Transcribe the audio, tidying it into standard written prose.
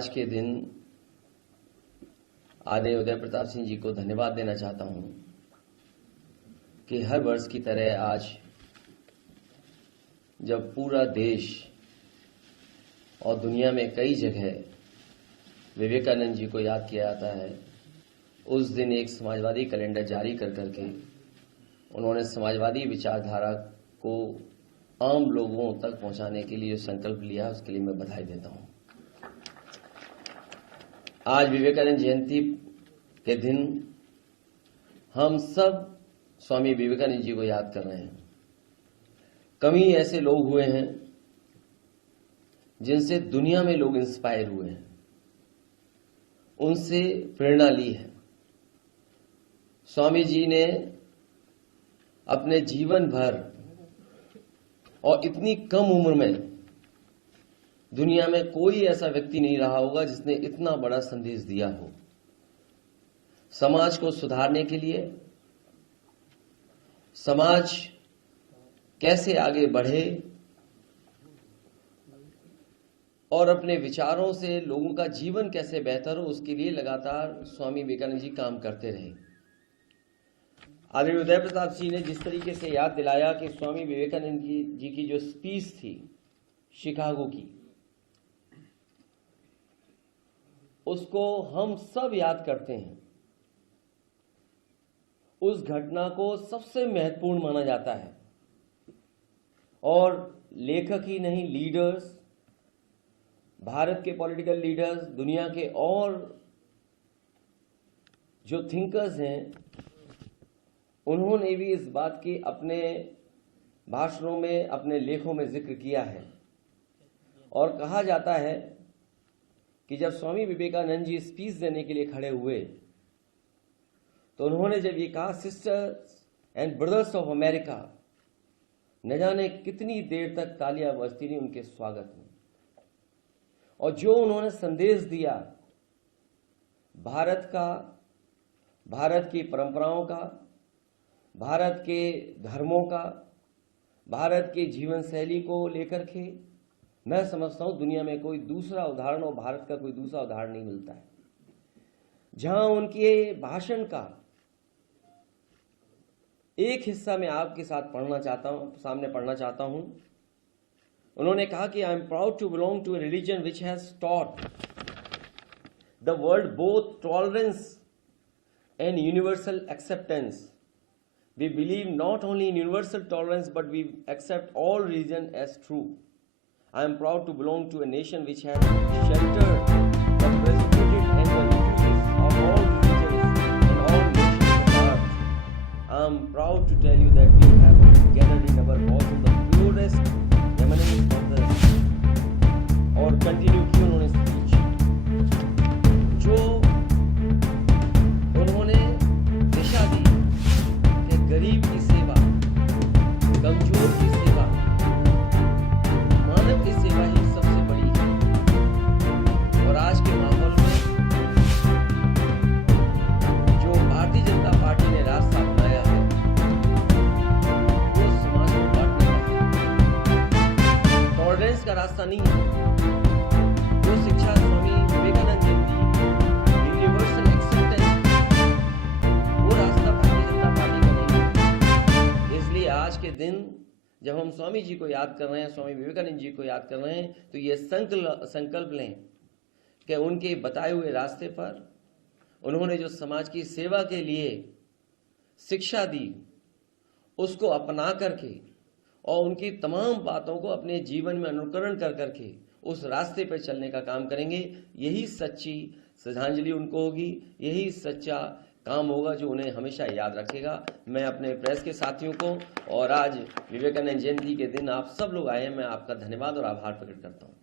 आज के दिन आदरणीय उदय प्रताप सिंह जी को धन्यवाद देना चाहता हूं कि हर वर्ष की तरह आज जब पूरा देश और दुनिया में कई जगह विवेकानंद जी को याद किया जाता है, उस दिन एक समाजवादी कैलेंडर जारी कर करके उन्होंने समाजवादी विचारधारा को आम लोगों तक पहुंचाने के लिए जो संकल्प लिया, उसके लिए मैं बधाई देता हूं। आज विवेकानंद जयंती के दिन हम सब स्वामी विवेकानंद जी को याद कर रहे हैं। कम ही ऐसे लोग हुए हैं जिनसे दुनिया में लोग इंस्पायर हुए हैं, उनसे प्रेरणा ली है। स्वामी जी ने अपने जीवन भर और इतनी कम उम्र में दुनिया में कोई ऐसा व्यक्ति नहीं रहा होगा जिसने इतना बड़ा संदेश दिया हो। समाज को सुधारने के लिए, समाज कैसे आगे बढ़े और अपने विचारों से लोगों का जीवन कैसे बेहतर हो, उसके लिए लगातार स्वामी विवेकानंद जी काम करते रहे। आदरणीय उदय प्रताप सिंह ने जिस तरीके से याद दिलाया कि स्वामी विवेकानंद जी की जो स्पीच थी शिकागो की, उसको हम सब याद करते हैं। उस घटना को सबसे महत्वपूर्ण माना जाता है और लेखक ही नहीं, लीडर्स, भारत के पॉलिटिकल लीडर्स, दुनिया के और जो थिंकर्स हैं, उन्होंने भी इस बात की अपने भाषणों में, अपने लेखों में जिक्र किया है। और कहा जाता है कि जब स्वामी विवेकानंद जी स्पीच देने के लिए खड़े हुए तो उन्होंने जब ये कहा, sisters and brothers of America, न जाने कितनी देर तक तालियां बजती रही उनके स्वागत में। और जो उन्होंने संदेश दिया भारत का, भारत की परंपराओं का, भारत के धर्मों का, भारत की जीवन शैली को लेकर के, मैं समझता हूं दुनिया में कोई दूसरा उदाहरण और भारत का कोई दूसरा उदाहरण नहीं मिलता है। जहां उनके भाषण का एक हिस्सा मैं आपके साथ सामने पढ़ना चाहता हूं। उन्होंने कहा कि I am proud to belong to a religion which has taught the world both tolerance and universal acceptance. We believe not only in universal tolerance, but we accept all religion as true. I am proud to belong to a nation which has sheltered the persecuted and the refugees of all religions and all nations of earth. I am proud to tell you that we have gathered in our bosom the purest emanation of the, और continue की उन्होंने speech जो उन्होंने दिशा दी कि गरीब की सेवा, कमजोर की सेवा, मानव की सेवा ही सबसे बड़ी है। और आज के माहौल में जो भारतीय जनता पार्टी ने रास्ता अपनाया है वो समाज को बांटने का, टॉलरेंस का रास्ता नहीं है। जो शिक्षा स्वामी विवेकानंद जी दी, यूनिवर्सल एक्सेप्टेंस, वो रास्ता भारतीय जनता पार्टी का नहीं है। इसलिए आज के दिन जब हम स्वामी जी को याद कर रहे हैं, स्वामी विवेकानंद जी को याद कर रहे हैं, तो ये संकल्प लें कि उनके बताए हुए रास्ते पर उन्होंने जो समाज की सेवा के लिए शिक्षा दी, उसको अपना करके और उनकी तमाम बातों को अपने जीवन में अनुकरण कर करके उस रास्ते पर चलने का काम करेंगे। यही सच्ची श्रद्धांजलि उनको होगी, यही सच्चा काम होगा जो उन्हें हमेशा याद रखेगा। मैं अपने प्रेस के साथियों को और आज विवेकानंद जयंती के दिन आप सब लोग आए हैं, मैं आपका धन्यवाद और आभार प्रकट करता हूं।